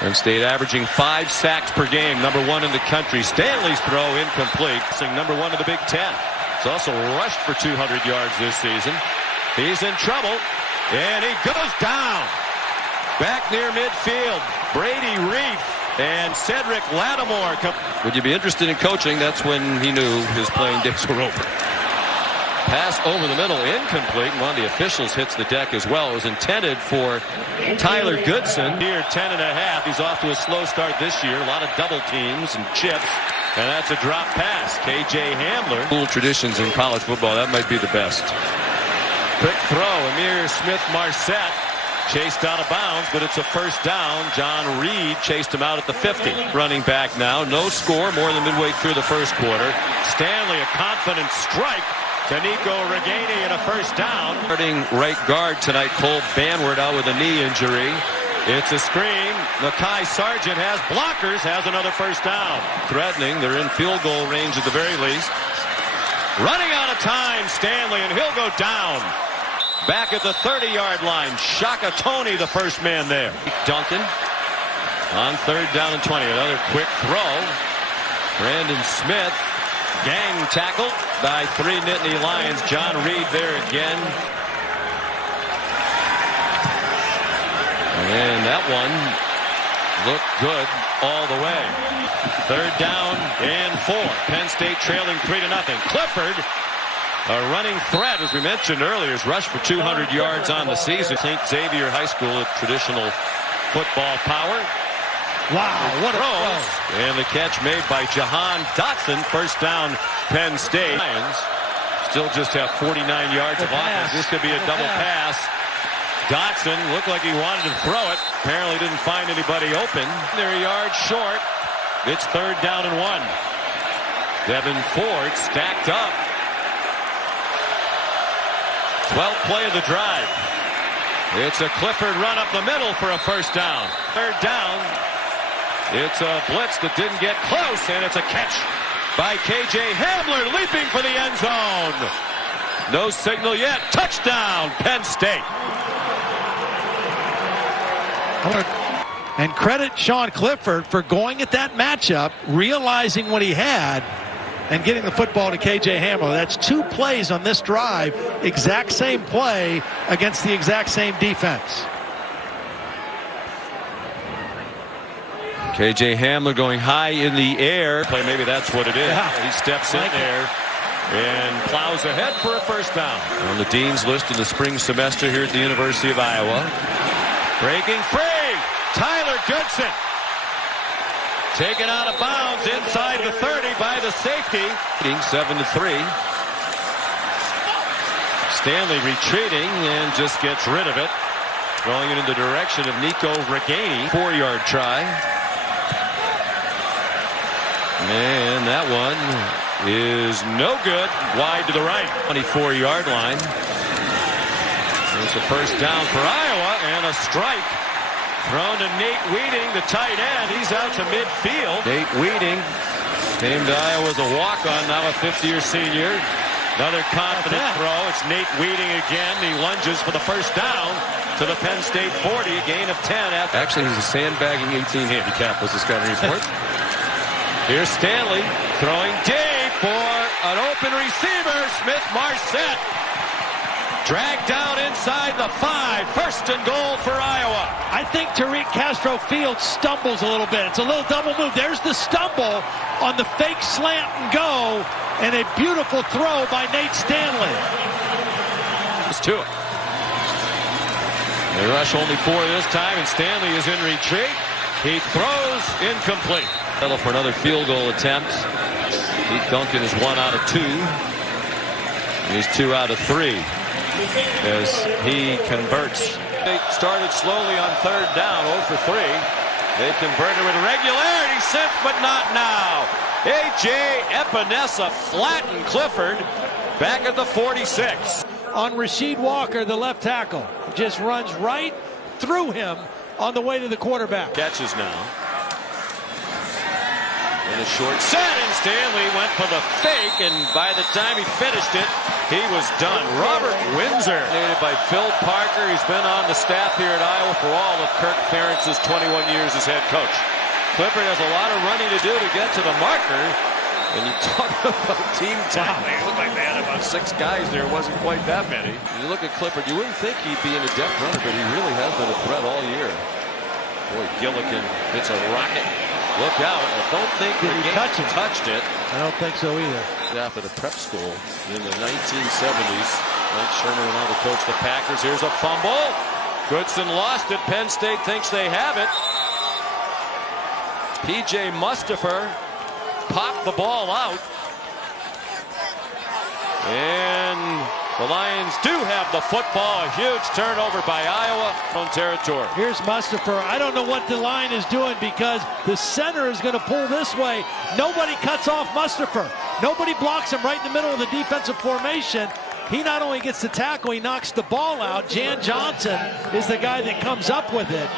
Penn State averaging 5 sacks per game, #1 in the country. Stanley's throw incomplete. #1 in the Big Ten. He's also rushed for 200 yards this season. He's in trouble, and he goes down. Back near midfield, Brady Reef and Cedric Lattimore. Would you be interested in coaching? That's when he knew his playing days were over. Pass over the middle, incomplete. One of the officials hits the deck as well. It was intended for Tyler Goodson. Here, 10.5. He's off to a slow start this year. A lot of double teams and chips. And that's a drop pass. K.J. Hamler. Cool traditions in college football. That might be the best. Quick throw. Amir Smith-Marset chased out of bounds, but it's a first down. John Reed chased him out at the 50. Running back now. No score more than midway through the first quarter. Stanley, a confident strike to Nico Reganey, and a first down. Starting right guard tonight, Cole Banward out with a knee injury. It's a screen. Mekhi Sargent has blockers, has another first down. Threatening, they're in field goal range at the very least. Running out of time, Stanley, and he'll go down. Back at the 30-yard line, Shaka Toney, the first man there. Duncan on 3rd down and 20. Another quick throw. Brandon Smith. Gang tackle by 3 Nittany Lions. John Reed there again. And that one looked good all the way. 3rd down and 4. Penn State trailing 3-0. Clifford, a running threat, as we mentioned earlier, has rushed for 200 yards on the season. St. Xavier High School at traditional football power. Wow, what a throw. And the catch made by Jahan Dotson. First down, Penn State. Lions still just have 49 yards of offense. This could be a double pass. Dotson looked like he wanted to throw it. Apparently didn't find anybody open. They're a yard short. It's 3rd down and 1. Devin Ford stacked up. 12th play of the drive. It's a Clifford run up the middle for a first down. 3rd down. It's a blitz that didn't get close, and it's a catch by K.J. Hamler, leaping for the end zone. No signal yet. Touchdown, Penn State. And credit Sean Clifford for going at that matchup, realizing what he had, and getting the football to K.J. Hamler. That's 2 plays on this drive. Exact same play against the exact same defense. K.J. Hamler going high in the air. Play, maybe that's what it is. Yeah. He steps in there and plows ahead for a first down. On the dean's list in the spring semester here at the University of Iowa. Breaking free. Tyler Goodson. Taken out of bounds inside the 30 by the safety. 7-3. Stanley retreating and just gets rid of it. Throwing it in the direction of Nico Reganey. 4-yard try. And that one is no good. Wide to the right. 24-yard line. It's a first down for Iowa, and a strike thrown to Nate Wheating, the tight end. He's out to midfield. Nate Wheating came to Iowa as a walk-on, now a 5th-year senior. Another confident throw. It's Nate Wheating again. He lunges for the first down to the Penn State 40, a gain of 10. Actually, he's a sandbagging 18 handicap, was the scouting report. Here's Stanley throwing deep for an open receiver. Smith-Marset dragged down inside the 5. First and goal for Iowa. I think Tariq Castro Fields stumbles a little bit. It's a little double move. There's the stumble on the fake slant and go, and a beautiful throw by Nate Stanley. It's to it. They rush only 4 this time, and Stanley is in retreat. He throws incomplete. For another field goal attempt. Pete Duncan is 1 out of 2. He's 2 out of 3 as he converts. They started slowly on 3rd down, 0 for 3. They converted with regularity since, but not now. A.J. Epinesa flattened Clifford back at the 46. On Rasheed Walker, the left tackle, just runs right through him on the way to the quarterback. Catches now. And a short set, and Stanley went for the fake, and by the time he finished it, he was done. Robert Windsor, named by Phil Parker. He's been on the staff here at Iowa for all of Kirk Ferentz's 21 years as head coach. Clifford has a lot of running to do to get to the marker. And you talk about team talent. It looked like they had about 6 guys there. It wasn't quite that many. You look at Clifford, you wouldn't think he'd be an adept runner, but he really has been a threat all year. Boy, Gillikin hits a rocket. Look out. I don't think he touched it. I don't think so either. After the prep school in the 1970s. Mike Sherman went on to coach the Packers. Here's a fumble. Goodson lost it. Penn State thinks they have it. P.J. Mustipher popped the ball out. And the Lions do have the football. A huge turnover by Iowa on territory. Here's Mustipher. I don't know what the line is doing because the center is going to pull this way. Nobody cuts off Mustipher. Nobody blocks him right in the middle of the defensive formation. He not only gets the tackle, he knocks the ball out. Jan Johnson is the guy that comes up with it.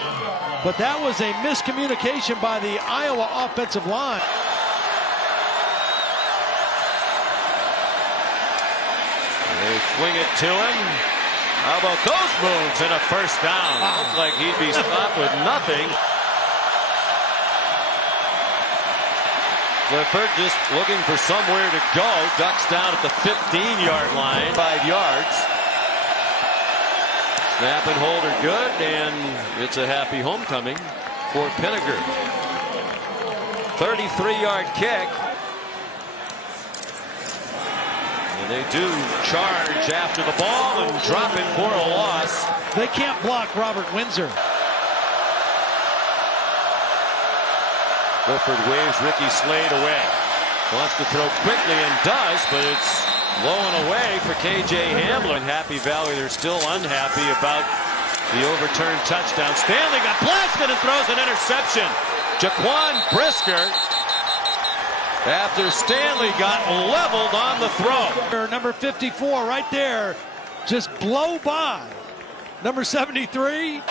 But that was a miscommunication by the Iowa offensive line. They swing it to him. How about those moves and a first down? Looked like he'd be stopped with nothing. Clifford just looking for somewhere to go. Ducks down at the 15-yard line. 5 yards. Snap and hold are good, and it's a happy homecoming for Pinniger. 33-yard kick. And they do charge after the ball and drop it for a loss. They can't block Robert Windsor. Clifford waves Ricky Slade away. Wants to throw quickly and does, but it's low and away for K.J. Hamlin. Happy Valley, they're still unhappy about the overturned touchdown. Stanley got blasted and throws an interception. Jaquan Brisker, after Stanley got leveled on the throw. Number 54 right there, just blow by. Number 73.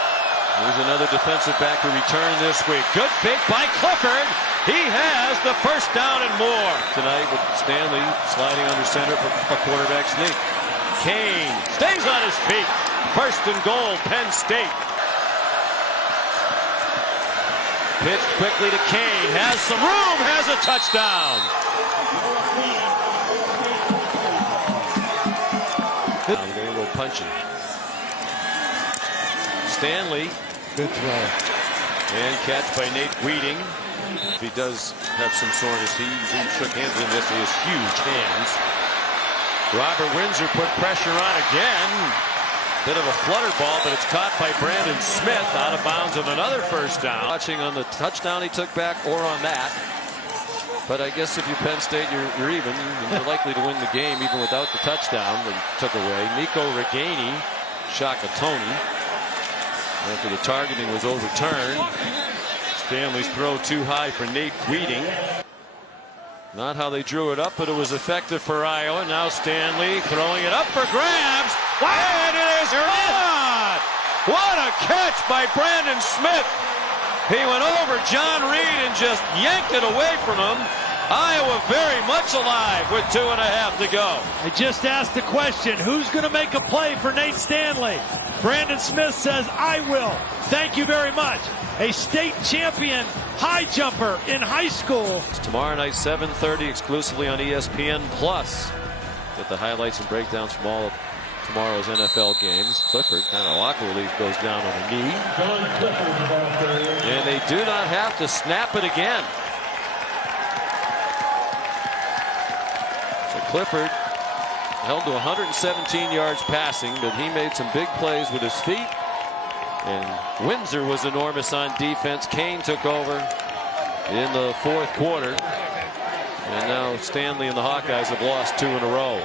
Here's another defensive back to return this week. Good fake by Clifford. He has the first down and more. Tonight with Stanley sliding under center for a quarterback sneak. Kane stays on his feet. First and goal, Penn State. Pitch quickly to Kane. Has some room. Has a touchdown. I'm going to go punching. Stanley. Good throw. And catch by Nate Weeding. He does have some soreness. He shook hands in this. He has huge hands. Robert Windsor put pressure on again. Bit of a flutter ball, but it's caught by Brandon Smith out of bounds of another first down. Watching on the touchdown he took back or on that. But I guess if you're Penn State, you're even. You're likely to win the game even without the touchdown that he took away. Nico Reganey, Shakatoni. After the targeting was overturned. Stanley's throw too high for Nate Weeding. Not how they drew it up, but it was effective for Iowa. Now Stanley throwing it up for grabs. And it is caught! What a catch by Brandon Smith. He went over John Reed and just yanked it away from him. Iowa very much alive with 2.5 to go. I just asked the question, who's going to make a play for Nate Stanley? Brandon Smith says, I will. Thank you very much. A state champion high jumper in high school. Tomorrow night, 7:30, exclusively on ESPN+. Get the highlights and breakdowns from all of tomorrow's NFL games. Clifford kind of awkwardly goes down on a knee. And they do not have to snap it again. So Clifford held to 117 yards passing, but he made some big plays with his feet. And Windsor was enormous on defense. Kane took over in the fourth quarter. And now Stanley and the Hawkeyes have lost 2 in a row.